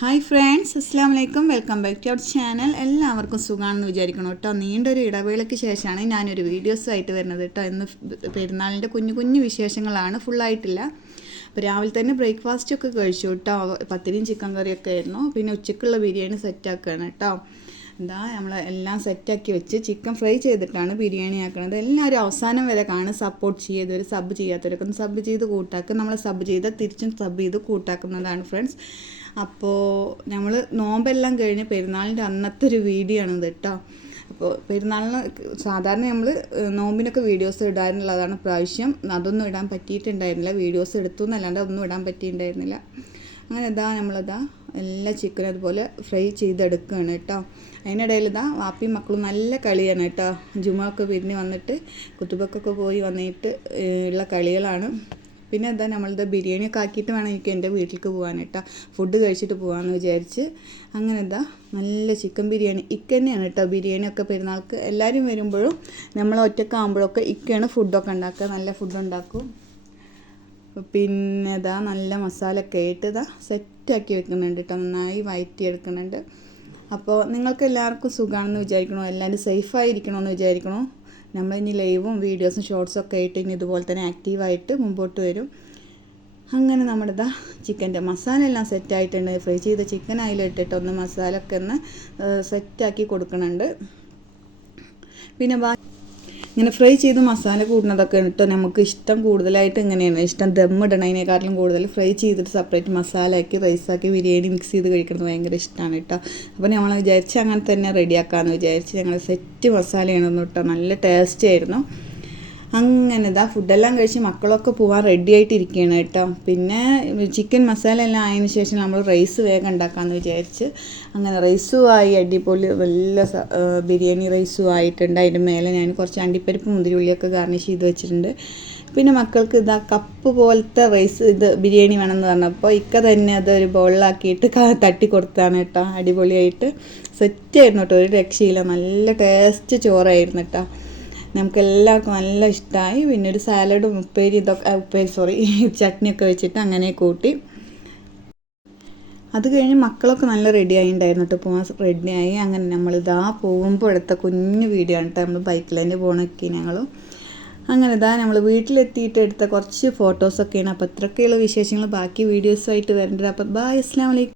Hi friends, അസ്സാം വലൈക്കും. Welcome back to our channel. എല്ലാവർക്കും സുഖമാണെന്ന് വിചാരിക്കണം കേട്ടോ. നീണ്ടൊരു ഇടവേളയ്ക്ക് ശേഷമാണ് ഞാനൊരു വീഡിയോസുമായിട്ട് വരുന്നത് കേട്ടോ. ഇന്ന് പെരുന്നാളിൻ്റെ കുഞ്ഞു കുഞ്ഞു വിശേഷങ്ങളാണ്, ഫുള്ളായിട്ടില്ല. അപ്പോൾ രാവിലെ തന്നെ ബ്രേക്ക്ഫാസ്റ്റൊക്കെ കഴിച്ചു കേട്ടോ. പത്തിരിയും ചിക്കൻ കറിയൊക്കെ ആയിരുന്നു. പിന്നെ ഉച്ചയ്ക്കുള്ള ബിരിയാണി സെറ്റാക്കുകയാണ് കേട്ടോ. എന്താ നമ്മൾ എല്ലാം സെറ്റാക്കി വെച്ച് ചിക്കൻ ഫ്രൈ ചെയ്തിട്ടാണ് ബിരിയാണി ആക്കുന്നത്. എല്ലാവരും അവസാനം വരെ കാണും, സപ്പോർട്ട് ചെയ്തവർ, സബ് ചെയ്യാത്തവരൊക്കെ ഒന്ന് സബ് ചെയ്ത് കൂട്ടാക്കുക. നമ്മൾ സബ് ചെയ്ത് തിരിച്ചും സബ് ചെയ്ത് കൂട്ടാക്കുന്നതാണ് ഫ്രണ്ട്സ്. അപ്പോൾ നമ്മൾ നോമ്പെല്ലാം കഴിഞ്ഞ് പെരുന്നാളിൻ്റെ അന്നത്തെ ഒരു വീഡിയോ ആണിത് കേട്ടോ. അപ്പോൾ പെരുന്നാളിന് സാധാരണ നമ്മൾ നോമ്പിനൊക്കെ വീഡിയോസ് ഇടാനുള്ളതാണ്. പ്രാവശ്യം അതൊന്നും ഇടാൻ പറ്റിയിട്ടുണ്ടായിരുന്നില്ല. വീഡിയോസ് എടുത്തു എന്നല്ലാണ്ട് ഒന്നും ഇടാൻ പറ്റിയിട്ടുണ്ടായിരുന്നില്ല. അങ്ങനെ നമ്മളിതാ എല്ലാ ചിക്കനും അതുപോലെ ഫ്രൈ ചെയ്തെടുക്കുകയാണ് കേട്ടോ. അതിനിടയിൽ വാപ്പിയും മക്കളും നല്ല കളിയാണ് കേട്ടോ. ജുമൊക്കെ പിരിഞ്ഞ് വന്നിട്ട് കുത്തുബക്കൊക്കെ പോയി വന്നിട്ട് ഉള്ള കളികളാണ്. പിന്നെ നമ്മളിത് ബിരിയാണിയൊക്കെ ആക്കിയിട്ട് വേണം എനിക്ക് എൻ്റെ വീട്ടിലേക്ക് പോകാൻ കേട്ടോ. ഫുഡ് കഴിച്ചിട്ട് പോകാമെന്ന് വിചാരിച്ച് അങ്ങനെ നല്ല ചിക്കൻ ബിരിയാണി തന്നെയാണ് കേട്ടോ. ബിരിയാണിയൊക്കെ പെരുന്നാൾക്ക് എല്ലാവരും വരുമ്പോഴും നമ്മൾ ഒറ്റക്കാകുമ്പോഴൊക്കെ ഇക്കയാണ് ഫുഡൊക്കെ ഉണ്ടാക്കുക. നല്ല ഫുഡ് ഉണ്ടാക്കും. പിന്നെ നല്ല മസാലയൊക്കെ ആയിട്ട് സെറ്റാക്കി വെക്കുന്നുണ്ട് കേട്ടോ. നന്നായി വഴറ്റിയെടുക്കുന്നുണ്ട്. അപ്പോൾ നിങ്ങൾക്ക് എല്ലാവർക്കും സുഖമാണെന്ന് വിചാരിക്കണോ, എല്ലാവരും സേഫായിരിക്കണമെന്ന് വിചാരിക്കണോ. നമ്മളിനി ലൈവും വീഡിയോസും ഷോർട്സും ഒക്കെ ആയിട്ട് ഇനി ഇതുപോലെ തന്നെ ആക്റ്റീവായിട്ട് മുമ്പോട്ട് വരും. അങ്ങനെ നമ്മുടെ ചിക്കൻ്റെ മസാല എല്ലാം സെറ്റായിട്ടുണ്ട്. ഫ്രൈ ചെയ്ത ചിക്കൻ അതിലിട്ടിട്ട് ഒന്ന് മസാല ഒക്കെ ഒന്ന് സെറ്റാക്കി കൊടുക്കുന്നുണ്ട്. പിന്നെ ഇങ്ങനെ ഫ്രൈ ചെയ്ത് മസാല കൂടുന്നതൊക്കെ കേട്ടോ നമുക്ക് ഇഷ്ടം. കൂടുതലായിട്ട് ഇങ്ങനെയാണ് ഇഷ്ടം. ദമ്മിടണതിനേക്കാട്ടിലും കൂടുതൽ ഫ്രൈ ചെയ്തിട്ട് സെപ്പറേറ്റ് മസാലയാക്കി റൈസാക്കി ബിരിയാണി മിക്സ് ചെയ്ത് കഴിക്കുന്നത് ഭയങ്കര ഇഷ്ടമാണ് കേട്ടോ. അപ്പോൾ നമ്മൾ വിചാരിച്ച് അങ്ങനെ തന്നെ റെഡിയാക്കാമെന്ന് വിചാരിച്ച് ഞങ്ങൾ സെറ്റ് മസാലയാണെന്ന് കേട്ടോ. നല്ല ടേസ്റ്റ് ആയിരുന്നു. അങ്ങനെ ഫുഡെല്ലാം കഴിച്ച് മക്കളൊക്കെ പോകാൻ റെഡി ആയിട്ടിരിക്കുകയാണ് കേട്ടോ. പിന്നെ ചിക്കൻ മസാല എല്ലാം ആയതിനു ശേഷം നമ്മൾ റൈസ് വേഗം ഉണ്ടാക്കാമെന്ന് വിചാരിച്ച് അങ്ങനെ റൈസും ആയി. അടിപൊളി നല്ല ബിരിയാണി റൈസും ആയിട്ടുണ്ട്. അതിൻ്റെ മേലെ ഞാൻ കുറച്ച് അണ്ടിപ്പരിപ്പ് മുന്തിരി ഉള്ളിയൊക്കെ ഗാർണിഷ് ചെയ്ത് വെച്ചിട്ടുണ്ട്. പിന്നെ മക്കൾക്ക് കപ്പ് പോലത്തെ റൈസ് ബിരിയാണി വേണമെന്ന് പറഞ്ഞപ്പോൾ ഇക്ക തന്നെ അതൊരു ബൗളിലാക്കിയിട്ട് തട്ടി കൊടുത്താണ് കേട്ടോ. അടിപൊളിയായിട്ട് സെറ്റായിരുന്നു കേട്ടോ. ഒരു രക്ഷയില്ല. നല്ല ടേസ്റ്റ് ചോറായിരുന്നു കേട്ടോ. നമുക്കെല്ലാവർക്കും നല്ല ഇഷ്ടമായി. പിന്നെ ഒരു സാലഡും ചട്നിയൊക്കെ വെച്ചിട്ട് അങ്ങനെ കൂട്ടി. അത് കഴിഞ്ഞ് മക്കളൊക്കെ നല്ല റെഡി ആയിട്ടുണ്ടായിരുന്നു കേട്ടോ. പോകാൻ റെഡിയായി. അങ്ങനെ നമ്മളിതാ പോകുമ്പോൾ എടുത്ത കുഞ്ഞു വീഡിയോ ആണ് കേട്ടോ. നമ്മൾ ബൈക്കിൽ തന്നെ പോകണൊക്കെ ഞങ്ങളും. അങ്ങനെ നമ്മൾ വീട്ടിലെത്തിയിട്ട് എടുത്ത കുറച്ച് ഫോട്ടോസൊക്കെയാണ്. അപ്പോൾ ഇത്രയൊക്കെയുള്ള വിശേഷങ്ങൾ ബാക്കി വീഡിയോസുമായിട്ട് വരേണ്ടത്. അപ്പോൾ ബൈ, അസ്സലാമു അലൈക്കും.